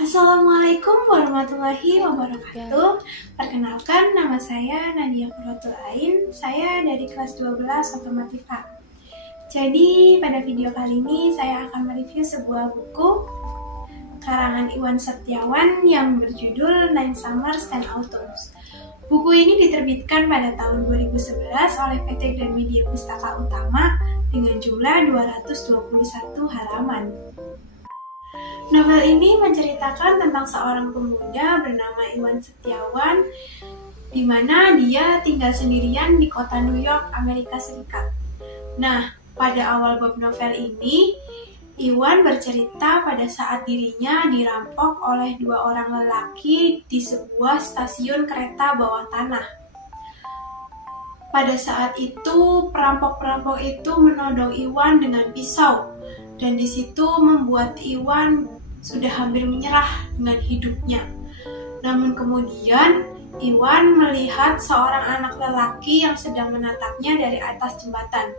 Assalamualaikum warahmatullahi wabarakatuh. Perkenalkan, nama saya Nadia Qurratul Ain. Saya dari kelas 12 Otomotif A. Jadi pada video kali ini saya akan mereview sebuah buku karangan Iwan Setiawan yang berjudul Nine Summers and Autumns. Buku ini diterbitkan pada tahun 2011 oleh PT Gramedia Pustaka Utama dengan jumlah 221 halaman. Novel ini menceritakan tentang seorang pemuda bernama Iwan Setiawan, di mana dia tinggal sendirian di kota New York, Amerika Serikat. Nah, pada awal bab novel ini, Iwan bercerita pada saat dirinya dirampok oleh dua orang lelaki di sebuah stasiun kereta bawah tanah. Pada saat itu, perampok-perampok itu menodong Iwan dengan pisau, dan di situ membuat Iwan sudah hampir menyerah dengan hidupnya. Namun kemudian, Iwan melihat seorang anak lelaki yang sedang menatapnya dari atas jembatan.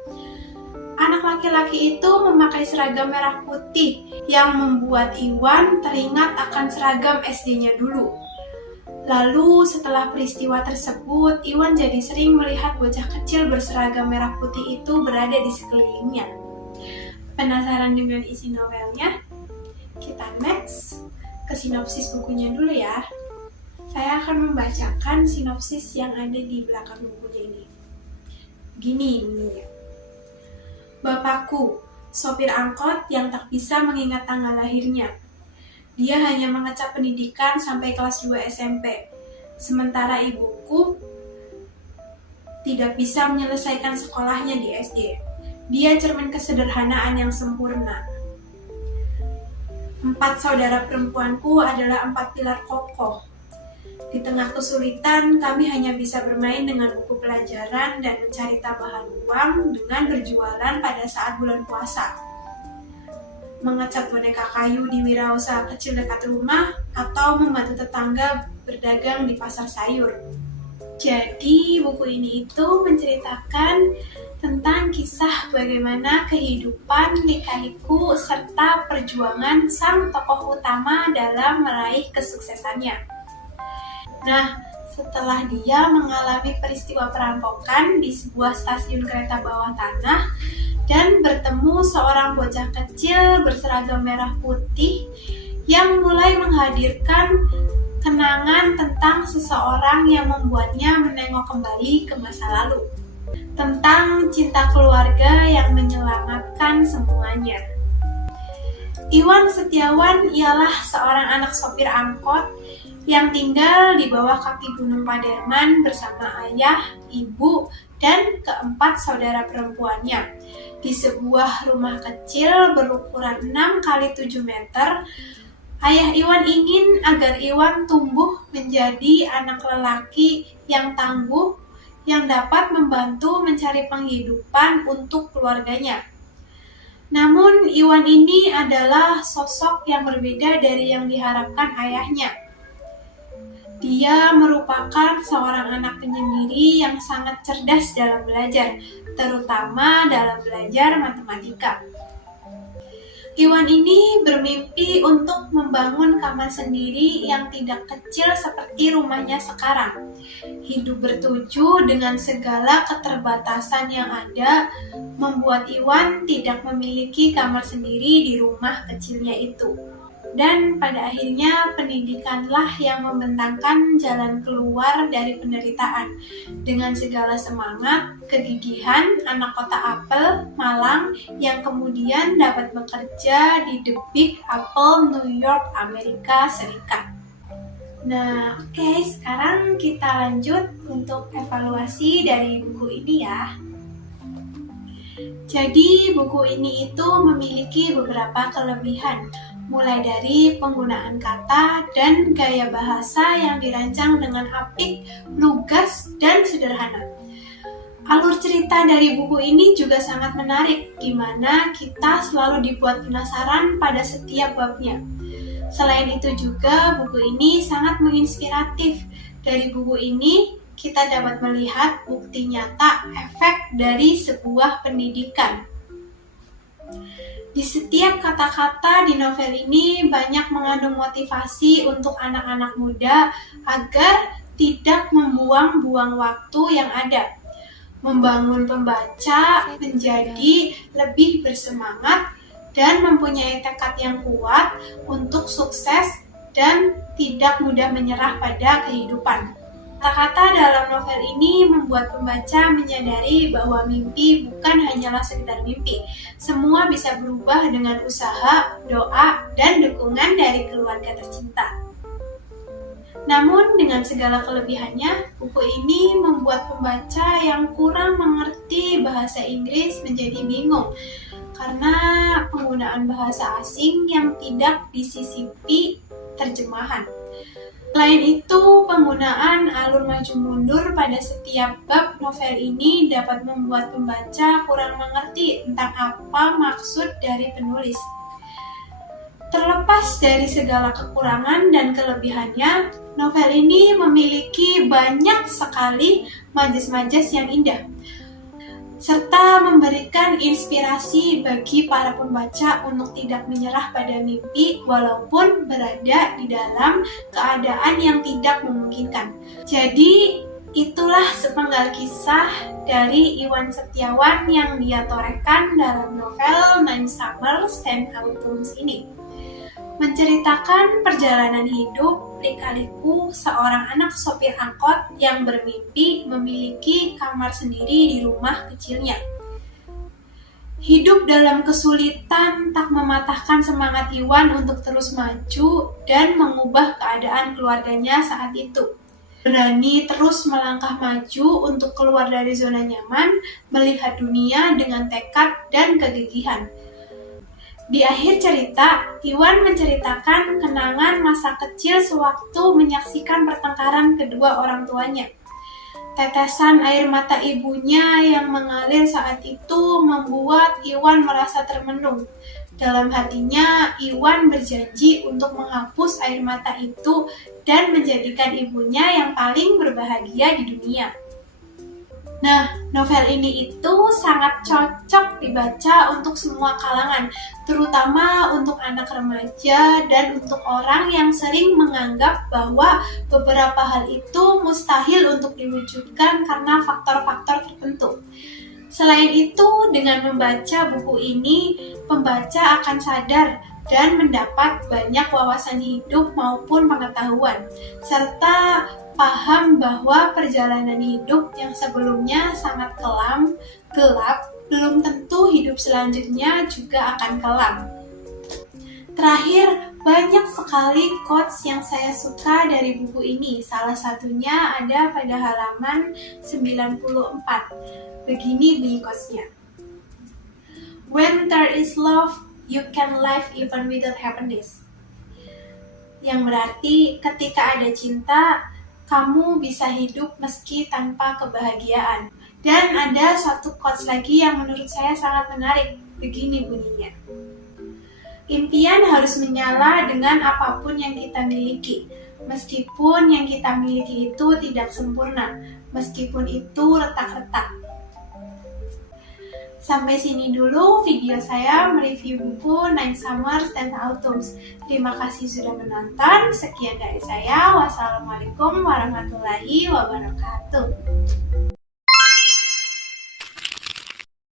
Anak laki-laki itu memakai seragam merah putih yang membuat Iwan teringat akan seragam SD-nya dulu. Lalu setelah peristiwa tersebut, Iwan jadi sering melihat bocah kecil berseragam merah putih itu berada di sekelilingnya. Penasaran dengan isi novelnya? Kita next ke sinopsis bukunya dulu ya. Saya akan membacakan sinopsis yang ada di belakang bukunya ini. Gini nih. Bapakku, sopir angkot yang tak bisa mengingat tanggal lahirnya. Dia hanya mengecap pendidikan sampai kelas 2 SMP. Sementara ibuku tidak bisa menyelesaikan sekolahnya di SD. Dia cermin kesederhanaan yang sempurna. 4 saudara perempuanku adalah 4 pilar kokoh. Di tengah kesulitan, kami hanya bisa bermain dengan buku pelajaran dan mencari tambahan uang dengan berjualan pada saat bulan puasa. Mengecat boneka kayu di wirausaha kecil dekat rumah atau membantu tetangga berdagang di pasar sayur. Jadi, buku ini itu menceritakan tentang kisah bagaimana kehidupan lika-liku serta perjuangan sang tokoh utama dalam meraih kesuksesannya. Nah, setelah dia mengalami peristiwa perampokan di sebuah stasiun kereta bawah tanah dan bertemu seorang bocah kecil berseragam merah putih yang mulai menghadirkan kenangan tentang seseorang yang membuatnya menengok kembali ke masa lalu. Tentang cinta keluarga yang menyelamatkan semuanya. Iwan Setiawan ialah seorang anak sopir angkot yang tinggal di bawah kaki Gunung Paderman bersama ayah, ibu, dan keempat saudara perempuannya. Di sebuah rumah kecil berukuran 6x7 meter, ayah Iwan ingin agar Iwan tumbuh menjadi anak lelaki yang tangguh, yang dapat membantu mencari penghidupan untuk keluarganya. Namun Iwan ini adalah sosok yang berbeda dari yang diharapkan ayahnya. Dia merupakan seorang anak penyendiri yang sangat cerdas dalam belajar, terutama dalam belajar matematika. Iwan ini bermimpi untuk membangun kamar sendiri yang tidak kecil seperti rumahnya sekarang. Hidup bertuju dengan segala keterbatasan yang ada membuat Iwan tidak memiliki kamar sendiri di rumah kecilnya itu. Dan pada akhirnya pendidikanlah yang membentangkan jalan keluar dari penderitaan. Dengan segala semangat, kegigihan anak kota apel, Malang, yang kemudian dapat bekerja di The Big Apple, New York, Amerika Serikat. Nah, oke, sekarang kita lanjut untuk evaluasi dari buku ini ya. Jadi, buku ini itu memiliki beberapa kelebihan, mulai dari penggunaan kata dan gaya bahasa yang dirancang dengan apik, lugas, dan sederhana. Alur cerita dari buku ini juga sangat menarik, di mana kita selalu dibuat penasaran pada setiap babnya. Selain itu juga, buku ini sangat menginspiratif. Dari buku ini, kita dapat melihat bukti nyata efek dari sebuah pendidikan. Di setiap kata-kata di novel ini banyak mengandung motivasi untuk anak-anak muda agar tidak membuang-buang waktu yang ada, membangun pembaca menjadi lebih bersemangat dan mempunyai tekad yang kuat untuk sukses dan tidak mudah menyerah pada kehidupan. Kata-kata dalam novel ini membuat pembaca menyadari bahwa mimpi bukan hanyalah sekedar mimpi. Semua bisa berubah dengan usaha, doa, dan dukungan dari keluarga tercinta. Namun dengan segala kelebihannya, buku ini membuat pembaca yang kurang mengerti bahasa Inggris menjadi bingung karena penggunaan bahasa asing yang tidak disisipi terjemahan. Selain itu, penggunaan alur maju mundur pada setiap bab novel ini dapat membuat pembaca kurang mengerti tentang apa maksud dari penulis. Terlepas dari segala kekurangan dan kelebihannya, novel ini memiliki banyak sekali majas-majas yang indah, serta memberikan inspirasi bagi para pembaca untuk tidak menyerah pada mimpi walaupun berada di dalam keadaan yang tidak memungkinkan. Jadi, itulah sepenggal kisah dari Iwan Setiawan yang dia torehkan dalam novel Nine Summers and Autumns ini. Menceritakan perjalanan hidup lika-liku seorang anak sopir angkot yang bermimpi memiliki kamar sendiri di rumah kecilnya. Hidup dalam kesulitan tak mematahkan semangat Iwan untuk terus maju dan mengubah keadaan keluarganya saat itu. Berani terus melangkah maju untuk keluar dari zona nyaman, melihat dunia dengan tekad dan kegigihan. Di akhir cerita, Iwan menceritakan kenangan masa kecil sewaktu menyaksikan pertengkaran kedua orang tuanya. Tetesan air mata ibunya yang mengalir saat itu membuat Iwan merasa termenung. Dalam hatinya, Iwan berjanji untuk menghapus air mata itu dan menjadikan ibunya yang paling berbahagia di dunia. Nah, novel ini itu sangat cocok dibaca untuk semua kalangan, terutama untuk anak remaja dan untuk orang yang sering menganggap bahwa beberapa hal itu mustahil untuk diwujudkan karena faktor-faktor tertentu. Selain itu, dengan membaca buku ini, pembaca akan sadar dan mendapat banyak wawasan hidup maupun pengetahuan, serta paham bahwa perjalanan hidup yang sebelumnya sangat kelam, gelap, belum tentu hidup selanjutnya juga akan kelam. Terakhir, banyak sekali quotes yang saya suka dari buku ini. Salah satunya ada pada halaman 94. Begini bunyi quotesnya. When there is love, you can live even without happiness. Yang berarti ketika ada cinta, kamu bisa hidup meski tanpa kebahagiaan. Dan ada satu quotes lagi yang menurut saya sangat menarik. Begini bunyinya. Impian harus menyala dengan apapun yang kita miliki. Meskipun yang kita miliki itu tidak sempurna. Meskipun itu retak-retak. Sampai sini dulu video saya mereview buku Nine Summers and Autumns. Terima kasih sudah menonton. Sekian dari saya. Wassalamualaikum warahmatullahi wabarakatuh.